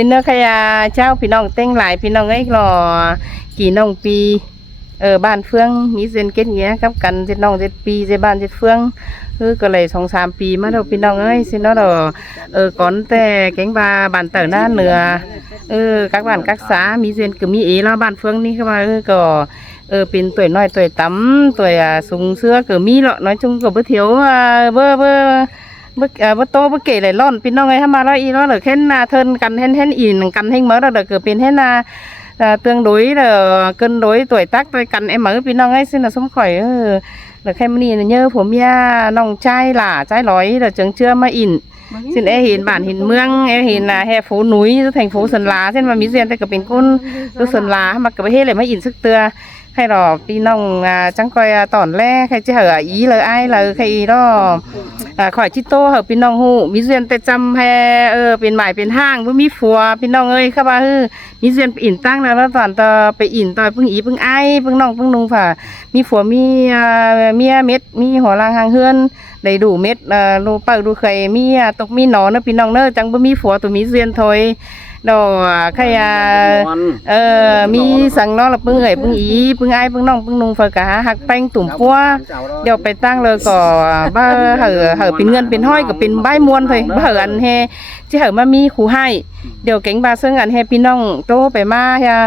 xin nó khai cháuพี่น้องเต้งหลายพี่น้องấy lòกี่น้องปีบ้านเฟืองมีเซนเก็ตเงี้ยกับกันเจ็ดน้อง7 ปีเจ็ดบ้าน7 เฟืองก็เลย2-3 ปีมาเราพี่น้องเอ้ยสิnó đòก่อนแต่แก๊งบาบ้านเต๋อหน้าเหนือcácบ้านcác xãมีเซนก็มีแล้วบ้านเฟืองนี่เข้ามาก็เป็นตัวน้อยตัวต่ำตัวสูงเสื้อก็มีหรอกน้อยจุงก็บ่เที่ยวเบ่โตบ่เก๋เลยร่อนพี่น้องเอ้ยถ้ามาแล้วอีแล้วเหลือแค่นาเทินกันเห็นอินกันเฮงมื้อแล้วก็เป็นแค่นาtương đối là cân đối tuổi tác tôi cần em mới vìน้องấy xin là sống khỏi là khen mani là nhớ phổ mía nòng trai là trái lói là trường chưa mà in xin em hiện bản hiện mương em hiện là hè phố núi thành phố Sơn Lá xin mà mỹ duyên đây có bên côn Sơn Lá mà cái hết lại mới in sức tưa hay là vì nòng chẳng coi tỏn le hay chứ hở ý là ai là khi đó khỏi chi tô hợp bên nòng hụ mỹ duyên tê chăm hay bên mải bên hang với mỹ phùa bên nòng ơi các ba mỹ duyên in tăng là nó toàn tờไปin tờพึ่งýพึ่งaiพึ่งnòngพึ่งnung phà mỹ phùa mỹ mét mỹ hỏa lang hàng hươn đầy đủ mét lô bờ lô khầy mỹ tộc mỹ nó bên nòng nữa chẳng với mỹ phùa tụi mỹ duyên thôi đồ khaiมีสั่งน้องละพึ่งพึ่งอีพึ่งไอ้พึ่งน้องพึ่งนุ่งเฟอกะหักแป้งตุ่มพัวเดี๋ยวไปตั้งเลยก็บ้าเหอเป็นเงินเป็นห้อยก็เป็นใบมวนเลยบ้าเหออันเฮที่เหอมามีขู่ให้เดี๋ยวเก่งบาซึ่งอันเฮพี่น้องโตไปมาฮะ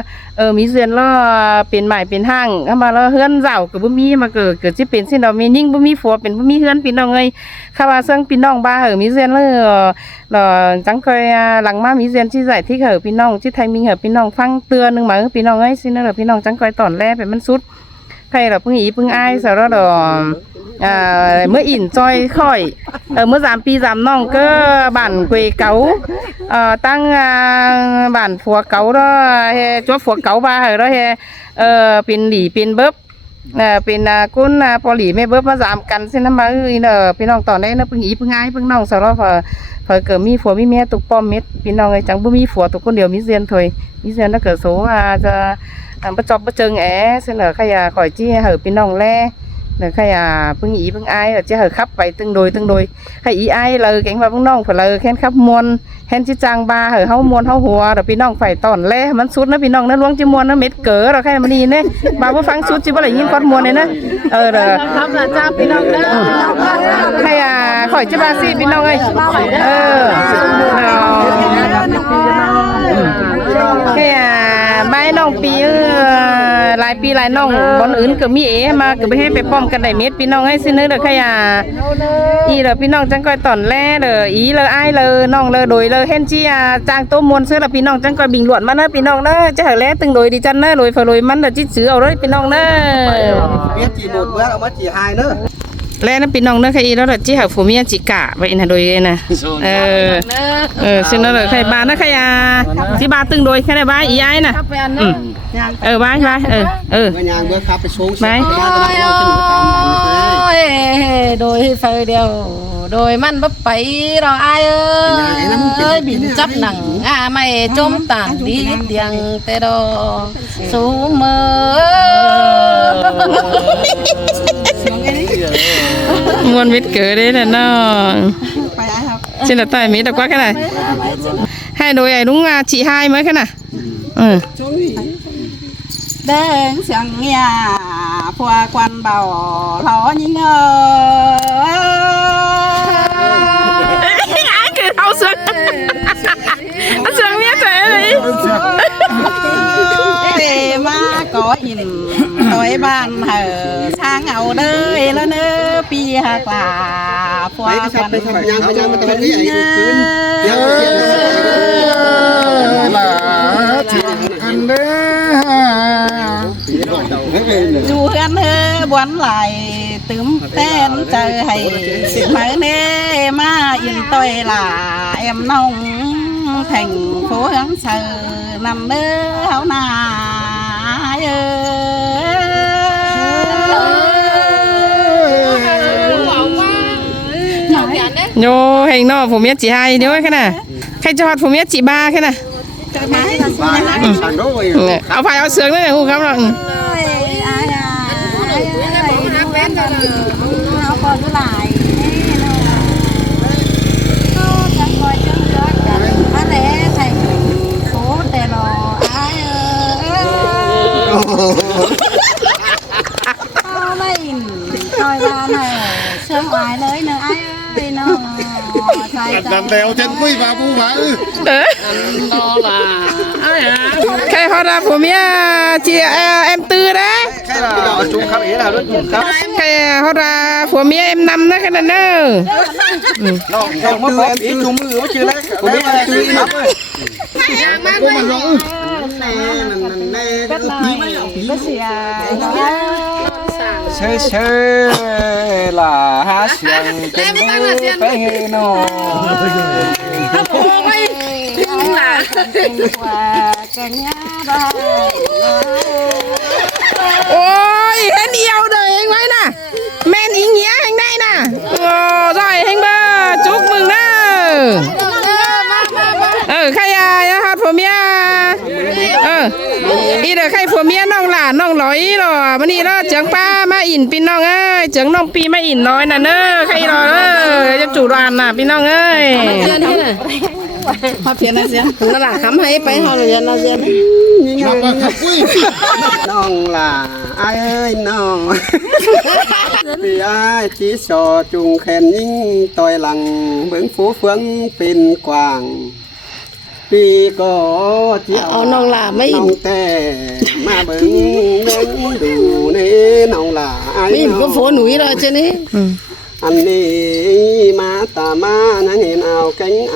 มีเรือนล้อเป็นใหม่เป็นห้างเข้ามาแล้วเฮือนเจ้ากับบุมีมาเกิดที่เป็นสิ่งเรามียิ่งบุมีผัวเป็นบุมีเฮือนพี่น้องเลยข้าว่าซึ่งพี่น้องบ้าเหอมีเรือนเลยจังเคยหลังมามีเรือนที่ใส่ที่เหอพี่น้องที่ไทยมีเหอพี่น้องฟังเตือนหนึ่งมาพี่น้องเอ้ยสินะเหรอพี่น้องจังคอยตอนแรกเป็นมันสุดใครเหรอพึ่งอีพึ่งไอ้สารดอเมื่ออินจอยค่อยเมื่อ3 ปี3 น้องก็บ้านกุยเก๋าตั้งบ้านผัวเก๋าđó chỗผัวเก๋าบ้าเหรอเป็นหลีเป็นเบิบเป็นกุ้นพอหลีไม่เบิบมา3 กันเส้นน้ำมาพี่น้องตอนแรกนะพึ่งอีพึ่งไอ้พึ่งน้องสารดพอเกิดมีผัวมีเมียตุกป้อมเม็ดพี่น้องเลยจังบ่มีผัวตุกคนเดียวมีเซียนถอยมีเซียนถ้าเกิดโซ่จะประจบประเจิงเส้นเหรอใครข่อยจี้เหอพี่น้องแล่เหนือใครพึ่งอีพึ่งไอ้จะเหอขับไปตึงโดยใครอีไอ้เลยแกงว่าพึ่งน้องเผื่อเลยแค่ขับมวนแค่จิจางบาเหอเฮามวนเฮาหัวเดี๋ยวพี่น้องไฟตอนแล่มันสุดนะพี่น้องนะล้วงจิมวนนะเม็ดเก๋อเราแค่มันนี่เนี่ยบาว่าฟังสุดจิบ่อะไรยิ่งคอดมวนเลยนะเด้อครับนะจ้าพี่น้องนะใครข่อยจิบาซีพี่น้องเอ้ยแค่ใบน้องปีหลายปีหลายน้องบนอื่นก็มีมาก็ไปให้ไปป้อมกันได้เม็ดพี่น้องให้ซื้อเนื้อเด้อขยะอีเด้อพี่น้องจังก้อยตอนแร่เด้ออีเลยไอ้เลยน้องเลยโดยเลยเห็นจี้จางโตมวนซื้อละพี่น้องจังก้อยบิงหลวนมาเนอะพี่น้องเนอะจะหาแร่ตึงโดยดีจันเนอะโดยฝอยมันเด้อจี้ซื้อเอาเลยพี่น้องเนอะเมียจีหมดเมื่อเอามาจีไฮเนอะแล่นะพี่น้องเนอะใครแล้วเด้อจี้หาผัวเมียจิกะไปนะโดยนะซื้อเนอะเลยใครบ้านนะขยะที่บ้านตึงโดยแค่ได้บ้านอีไอ้น่ะบ้านบ้านยางเบื่อครับไปโชว์โดยไฟเดียวโดยมันบ่ไปเราอายเอ้ยบินจับหนังไม่จมต่างดีเตียงแต่ดอสูงเมื่อมวนมิดเกิดได้น่ะน้องxin là tay miết được quá cái này hai đôi này đúng chị hai mới cái này đang chẳng nghe qua quan bảo lo nhưng ai cười đau sưng sưng biết rồi đi mà có nhìn tôi ban hở sang ngầu đời lo nơ pi hạt là qua quan dù ăn hơ bón lại tướm tên trời hay mới nê mà yên tôi là em nông thành phố hướng sờ nằm nơ háo nà nhô hình nó phổ miết chị hai nếu cái này khách cho phổ miết chị ba cái này áo phải áo sướng đấy không không rồi lèo chân quy vào bu vào รอล่ะอ้ายอ่ะ ใครเขารับผัวเมียจีเอ็มตื้อนะ cái là chúng khắp ý là rất chúng khắp ใครเขารับผัวเมียเอ็มนำนะแค่นั้นเนอะ nó không mất bóp ý chúng mưa mới chưa đấy của biết là tươi lắm ơi cô mà rõ sơ sơ là hát xiềng trên bếp phải nó ôi hết yêu đời anh ấy nè men ý nghĩa anh đây nè rồi anh ba chúc mừng đó khai hátผัวเมียอีเด้อใครผัวเมียน้องหลานน้องหลอยหรอวันนี้เราจังป้ามาอินพี่น้องเอ้ยจังน้องปีมาอินน้อยน่ะเนอะใครรอจะจุรานน่ะพี่น้องเอ้ย พอเพียนนะเสียนั่นล่ะคำให้ไปเฮาเลยนะเสีย khắp vào khắp quy non là ai ơi non vì ai chỉ sò trùng khen nhưng tôi lặng vững phú phương pin quàng vì có chỉเอาน้องล่ะไม่อิน nong tè mà vững đến đủ nên non là ai ไม่อินก็โฟนหนุ่ยแล้วเจนี่ anh đi mà ta ma nó nhìn nào cánh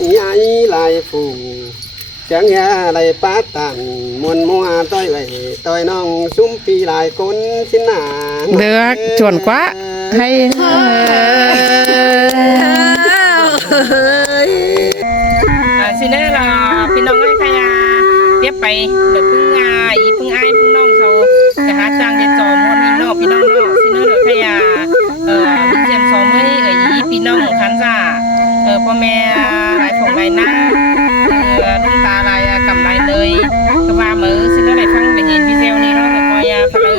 ý ấy lại phù chẳng nghe lại phát tàn muôn mua tôi vậy tôi non súng pi lại côn xin à เดือกชวนกว่าให้สิเน่ล่ะพี่น้องเอ้ยใครเรียบไปเดี๋ยวพึ่งอีพึ่งไอ้พึ่งน้องเขาจะหาจางจะจอมวนอีนอกพี่น้องเนาะสิเน่เดี๋ยวใครมีเจียมสองมืออีพี่น้องคันซ่าพ่อแม่หลายของหลายน้าลุงตาหลายกำไรเลยก็ว่ามือสิเน่ได้ฟังเป็นยินพี่เซลนี่เนาะแต่คอยพะเลย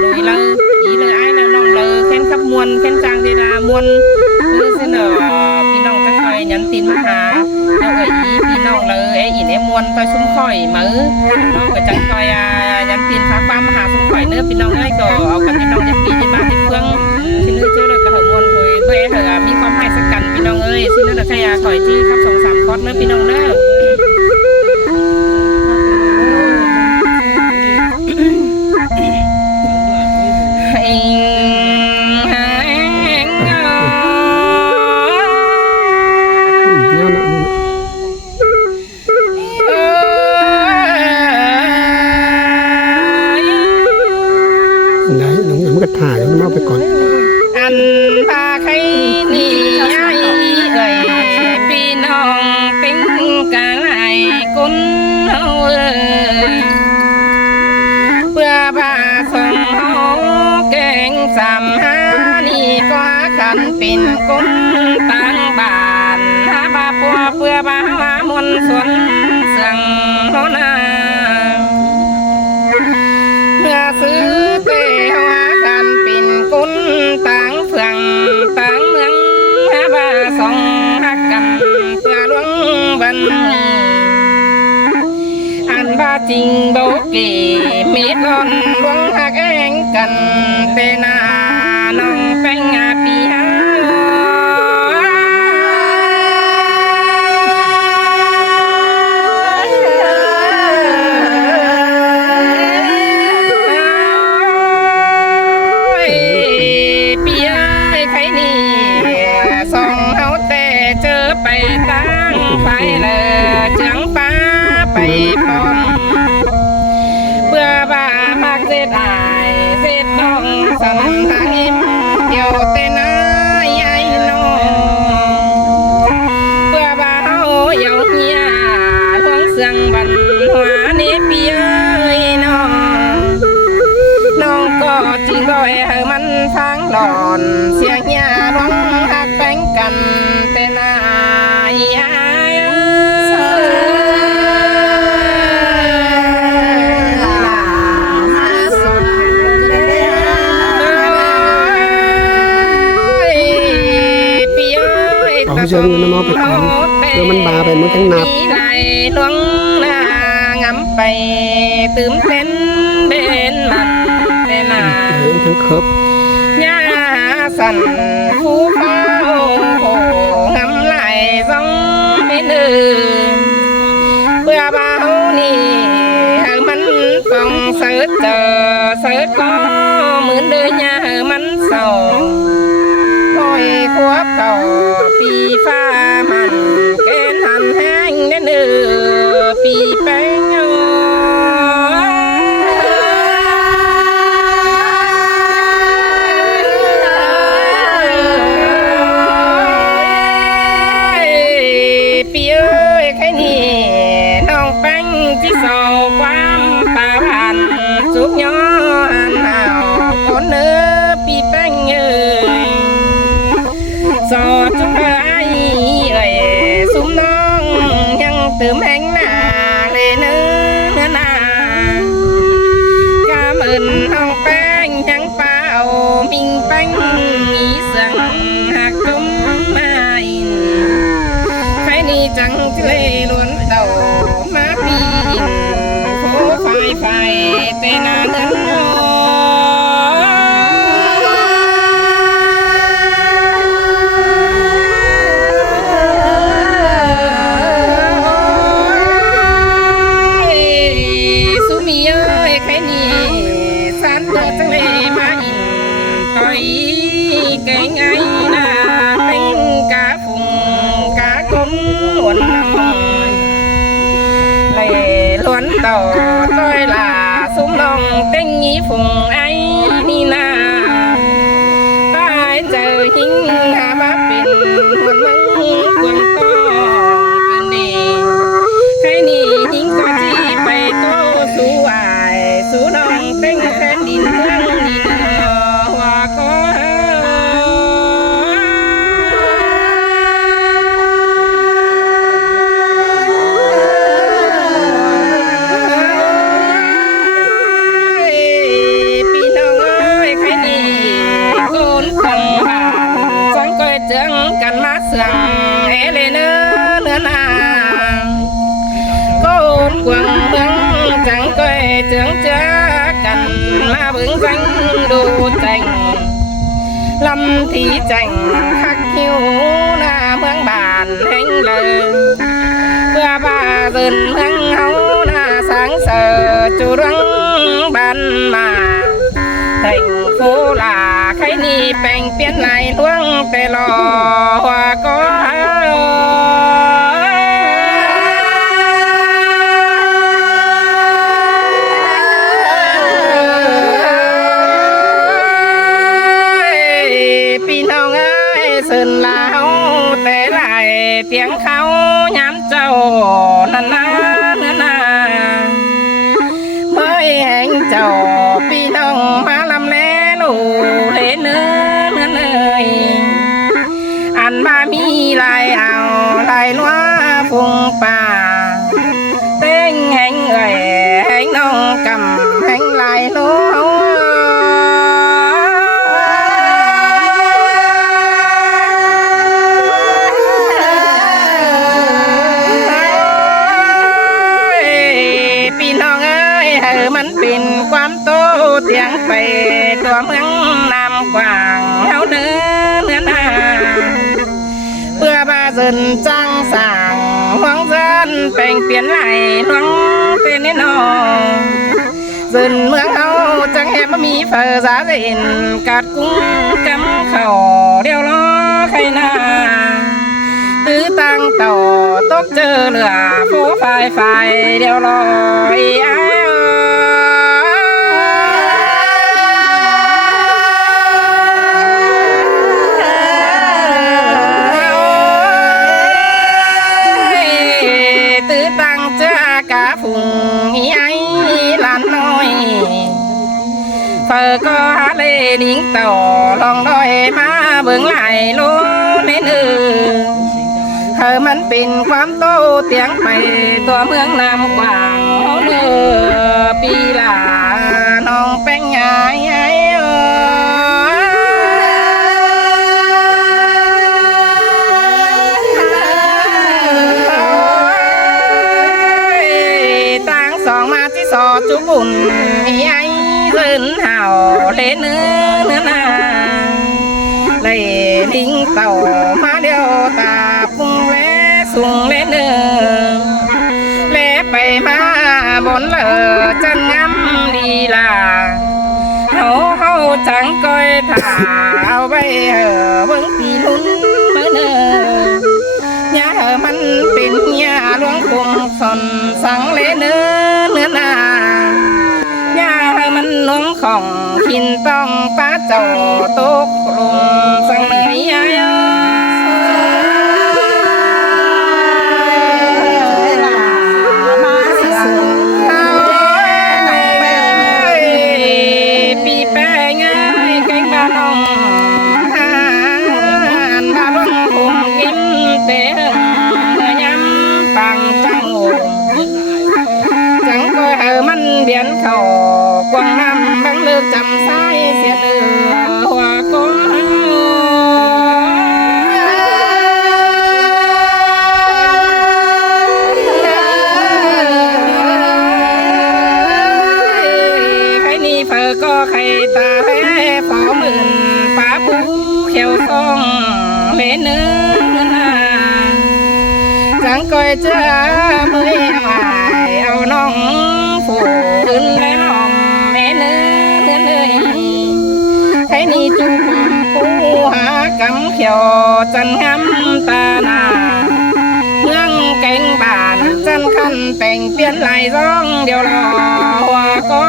โดยเลยอีเลยไอ้เลยน้องเลยแค้นขับมวนแค้นจางเจดามวนสิเน่พี่น้องจะคอยยันตีนมาหาเอาอีพี่น้องเลยอินมวนคอยซุ้มข่อยมือน้องก็จังคอยยันตีนฟ้าฟ้ามาหาซุ้มข่อยเนื้อพี่น้องไอ้ก็เอากันพี่น้องจะปีที่บ้านที่เฟื่องสิเนื้อเจ้าเลยก็เหมวนคุยเพื่อให้มีความให้สักกันพี่น้องเอ้ยสิเนื้อใครข่อยที่ครับ2-3คอร์สเนื้อพี่น้องเนื้อđấy nó cái thải nó mau phải còn อันพาใครนี่ไอ้พี่น้องเป็นกะไรคนเอาเพื่อพาส่งเอาแกงสามหานี่ก็ขันเป็นคนต่างบ้านหาบาปัวเพื่อบามนสวนเสียงโนนาเพื่อซื้อเตหัวกันเป็นคนต่างเฟืองต่างเมืองหาบาสองหักกันเพื่อลวงบันอันบาจริงโบกีมีดลนลวงหักเองกันเตนาน้องแป้งปีหาไปตั้งไฟเลยเจียงป้าไปปอมเพื่อบ้ามักเสียดายเสียน้องสันทางอิ่มเดียวเต้นไอ้น้องเพื่อบ้าเฮาเยาเฮียท้องเสียงบันหัวนี้พี่เอ้ยน้องก็จริงบ่อยให้มันทางหลอนเสียเฮียร้องหักแป้งกันเต้นgiờ nó mau phải còn rồi mình bà về mới căng nạp ลวงหน้างำไปตื่มเต้นเบนมันเตนา ทั้งครบ ยาสั่นผู้ฟ้าโอ้โหงำไหล giống bên bữa bao nì hờ mắn phòng sớt chờ sớt có mướn đưa nhà hờ mắn sầu ngồi khuất cầu pi pha mặn kén hành hang đến nửa pi bánh sầu quam bà bàn giúp nhỏ ăn nào con nỡ bị bánh ơi do chúng ai ơi súng non nhăng tớm anh là lệ nỡ na cảm ơn ông bánh nhăng bao mình bánh nghĩ rằng hạt cơm mai phải đi chẳng lệ luôn đầu má pin phải tên là đơn su mi ơi cái này san đồ chẳng lẽ mà in tôi cái ngày là đánh cá phùng cá cống luồn lại luồn tàu tôi là súng lòng tên nhí phùng ấy đi na ai chờ hình hà bá biển muôn măng quần to cơn đi cái ni hình có chi bay to su ai su lòng tên khen đi nương đi hoa có chẳng cần má sương é lên nữa na có quần bưng chẳng coi trưởng chớ cần má vững danh đồ tranh lâm thị tranh khắc hiu na mương bàn hành lời bữa ba dần mương hấu na sáng sờ chủ răng bàn mà thành phố là cái ni bèn biến lại luông tê lò hoa có pin hồng ơi sơn lão tê lại tiếng khao nhám trầu năn na mới anh trầu pin hồng má làm lẽ lù lẽ nữa ơi ăn ba mi lại ảo lại loa phùng bà tên anh ơi anh nông cầm anh lại lúaมันเป็นความโตเตียงไปตัวเมืองนำกว่างเฮาเนื้อนาเพื่อบาเดินจังสางห้องเดินเป็นเปลี่ยนไหลน้องเป็นนิดหน่อยเดินเมืองเฮาจังแหบมีเฟอร์สาเด่นกัดกุ้งกำเข่าเดียวล้อใครนาตื้อตั้งเต่าตกเจอเหลือผู้ไฟเดียวลอยเฟอก็หาเล่นิ่งต่อลองดอยมาเบิ่งไหลลุ้นเนื้อมันเป็นความโตเตียงไปตัวเมืองนำกว่างเนื้อปีหลาน้องแป้งใหญ่ตั้งสองมาที่สอจุบุญdân hào lên nữa na lấy đinh tàu má đeo tà bung สูงเล่นเนอแลไปมาบนเลอจันงามดีล่ะเฮาจังก้อยถ่าเอาไว้เบิ่งปีลุ้นเมื่อเนอยามันเป็นยาหลวงคงสนสังเลเนอเนื้อนา ยามันหลวงของขินต้องป้าเจ้าตกลงสังเหนื่อยยายปีแป้งแกงบ้านน้องบ้านคงกินเตะยำปังจังจังก็มันเบียนเขากวางน้ำบังเลิกจำสายเสียเดือหัวก้นใครนี่เฟอก็ใครตาแพ้ฝอหมื่นป้าผู้เขียวซองเลนเนื้อจังก้อยเจ้าเมื่อยเอาน้องฝูขึ้นและน้องแม่เนื้อเลยใครนี่จูบผู้หากำเขียวจันงามตาหนาเมืองแกงบ้านจันคันแต่งเปลี่ยนลายร้องเดียวรอหัวก็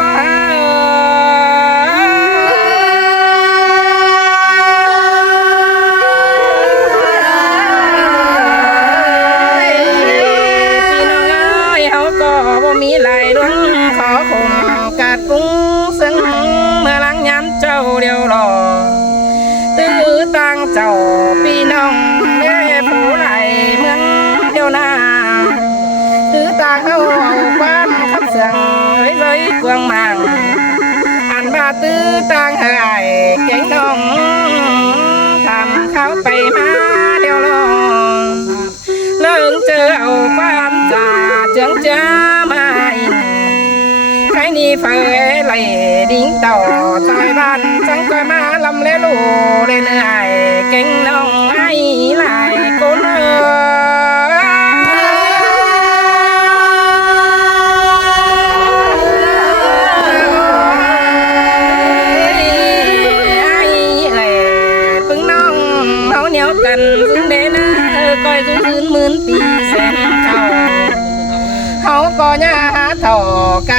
มีหลายดวงขอคงกาดปุ้งซึ่งเมื่อหลังย้ำเจ้าเดียวรอตื้อตั้งเจ้าพี่น้องแม่ผู้ไหลเมืองเดียวนาตื้อตาเข้าเอาความขับเสียงเลยกวางมังอันบาตื้อตั้งหายเก่งน้องทำเข้าไปมาเดียวรอเลิกเจอเอาความจ่าเจียงเจ้าใครนี่เฟยไหลดิ้งต่อตายบ้านจังก็มาลำเลลูเลยเหนื่อยเก่งน้องไอ้ไหลกูเนกันซึ่งเดนะก้อยซื้นหมื่นปีแสนเขาก็ย่าเท่ากา